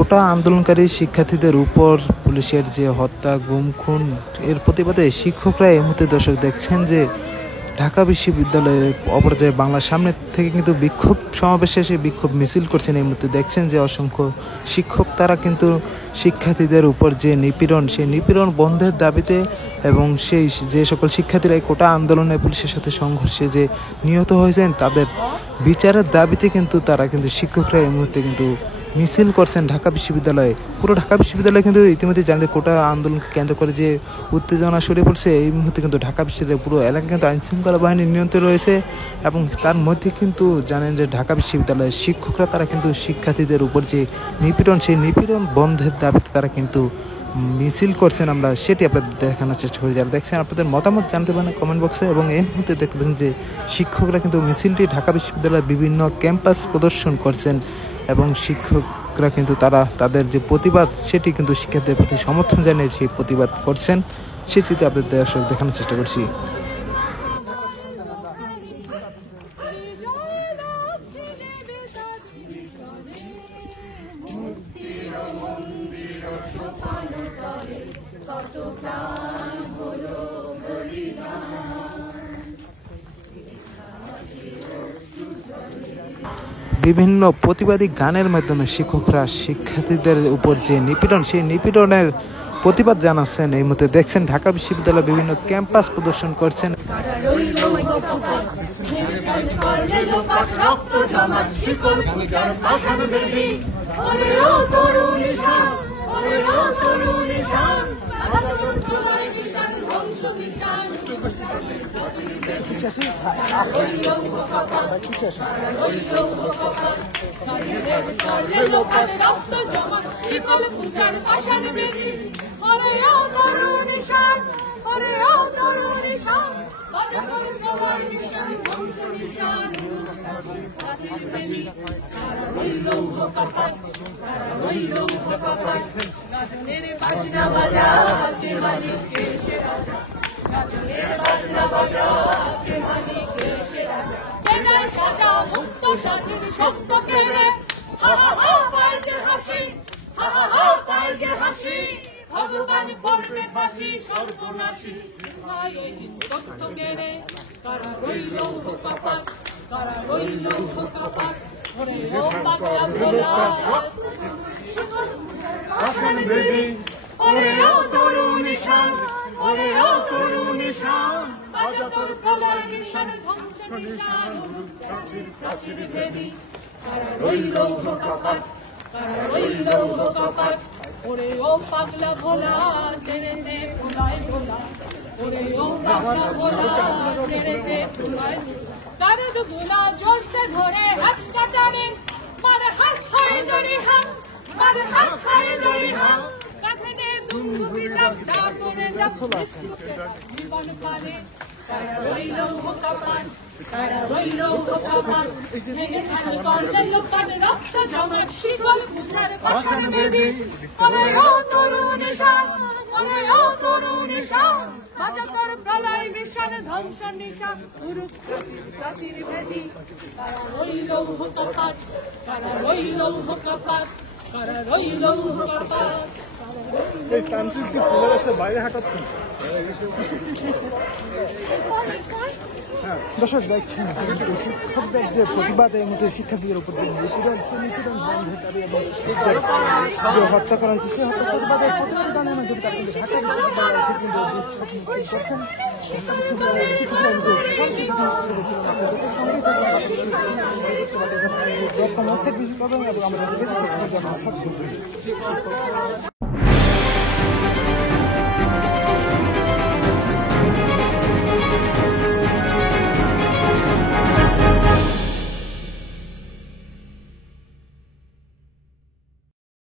কোটা আন্দোলনকারী শিক্ষার্থীদের উপর পুলিশের যে হত্যা, গুম, খুন এর প্রতিবাদে শিক্ষকরা এই মুহূর্তে দর্শক দেখছেন যে ঢাকা বিশ্ববিদ্যালয়ের অপরাজয় বাংলার সামনে থেকে কিন্তু বিক্ষোভ সমাবেশ শেষে বিক্ষোভ মিছিল করছেন। এই মুহূর্তে দেখছেন যে অসংখ্য শিক্ষক তারা কিন্তু শিক্ষার্থীদের উপর যে নিপীড়ন, সেই নিপীড়ন বন্ধের দাবিতে এবং সেই যে সকল শিক্ষার্থীরা এই কোটা আন্দোলনে পুলিশের সাথে সংঘর্ষে যে নিহত হয়েছেন তাদের বিচারের দাবিতে কিন্তু তারা কিন্তু শিক্ষকরা এই মুহূর্তে কিন্তু মিছিল করছেন ঢাকা বিশ্ববিদ্যালয়ে। পুরো ঢাকা বিশ্ববিদ্যালয়ে কিন্তু ইতিমধ্যে জানেন কোটা আন্দোলনকে কেন্দ্র করে যে উত্তেজনা সরে পড়ছে, এই মুহূর্তে কিন্তু ঢাকা বিশ্ববিদ্যালয় পুরো এলাকা কিন্তু আইনশৃঙ্খলা বাহিনীর নিয়ন্ত্রণে রয়েছে এবং তার মধ্যে কিন্তু জানেন যে ঢাকা বিশ্ববিদ্যালয়ের শিক্ষকরা তারা কিন্তু শিক্ষার্থীদের উপর যে নিপীড়ন, সেই নিপীড়ন বন্ধের দাবিতে তারা কিন্তু মিছিল করছেন। আমরা সেটি আপনাদের দেখানোর চেষ্টা করি। যারা দেখছেন আপনাদের মতামত জানতে পারেন কমেন্ট বক্সে। এবং এই মুহূর্তে দেখতে পাচ্ছেন যে শিক্ষকরা কিন্তু মিছিলটি ঢাকা বিশ্ববিদ্যালয়ের বিভিন্ন ক্যাম্পাস প্রদর্শন করছেন এবং শিক্ষকরা কিন্তু তারা তাদের যে প্রতিবাদ সেটি কিন্তু শিক্ষার্থীদের প্রতি সমর্থন জানিয়ে সেই প্রতিবাদ করছেন। সেই চিত্র আপনাদের দেখানোর চেষ্টা করছি। বিভিন্ন প্রতিবাদী গানের মাধ্যমে শিক্ষকরা শিক্ষার্থীদের উপর যে নিপীড়ন, সেই নিপীড়নের প্রতিবাদ জানাচ্ছেন। এই মুহূর্তে দেখছেন ঢাকা বিশ্ববিদ্যালয়ের বিভিন্ন ক্যাম্পাস প্রদর্শন করছেন। ভগবান করবে ফাঁসি সর্বনাশী তথ্য কেড়ে কারা রইল কপাট, কারা রইল কপাট ওরে ও পাগলা ভোলা ওরে ও তরুণ নিশান, ওরে ও তরুণ নিশান আজ তোর প্রলয় নিশান ধ্বংস নিশান প্রাচীর প্রাচীর ভেদি কারা রইল কপাট, কারা রইল কপাট ওরে ও পাগলা ভোলা তেরে তে ফুলায় ভোলা, ওরে ও পাগলা ভোলা তেরে তে ফুলায় কারে তো ভোলা জোর से ধরে হাত কাটারে মারে হাত হারে ধরে হাত, মারে হাত হারে ধরে হাত কাঁধে নে দুমুটি ডাক্তার করে যাচ্ছে জীবন কালে কারা রইল কপাট, কারা রইল কপাট ভেঙে খালি করলে লোকান রক্ত জমাট শিকল পূজার পাশান বেদি ওরে ও তরুণ নিশান, ওরে ও তরুণ নিশান বাজা তোর প্রলয় নিশান ধ্বংস নিশান উরুপ প্রাচীর ভেদি কারা রইল কপাট, কারা রইল কপাট, কারা রইল কপাট। এই ফ্রান্সিস কি সিলেবাসের বাইরে হাঁটাচ্ছেন? দর্শক দেখছেন শিক্ষকদের যে প্রতিবাদ, এই মধ্যে শিক্ষার্থীদের উপর যে নিপীড়ন, সেই নিপীড়ন বন্ধের দাবি এবং শিক্ষকদের যে হত্যা করা হয়েছে সেই হত্যা প্রতিবাদের প্রতিবাদের মাধ্যমে তারা কিন্তু ঢাকা বিশ্ববিদ্যালয়ে এসে কিন্তু করছেন। আমরা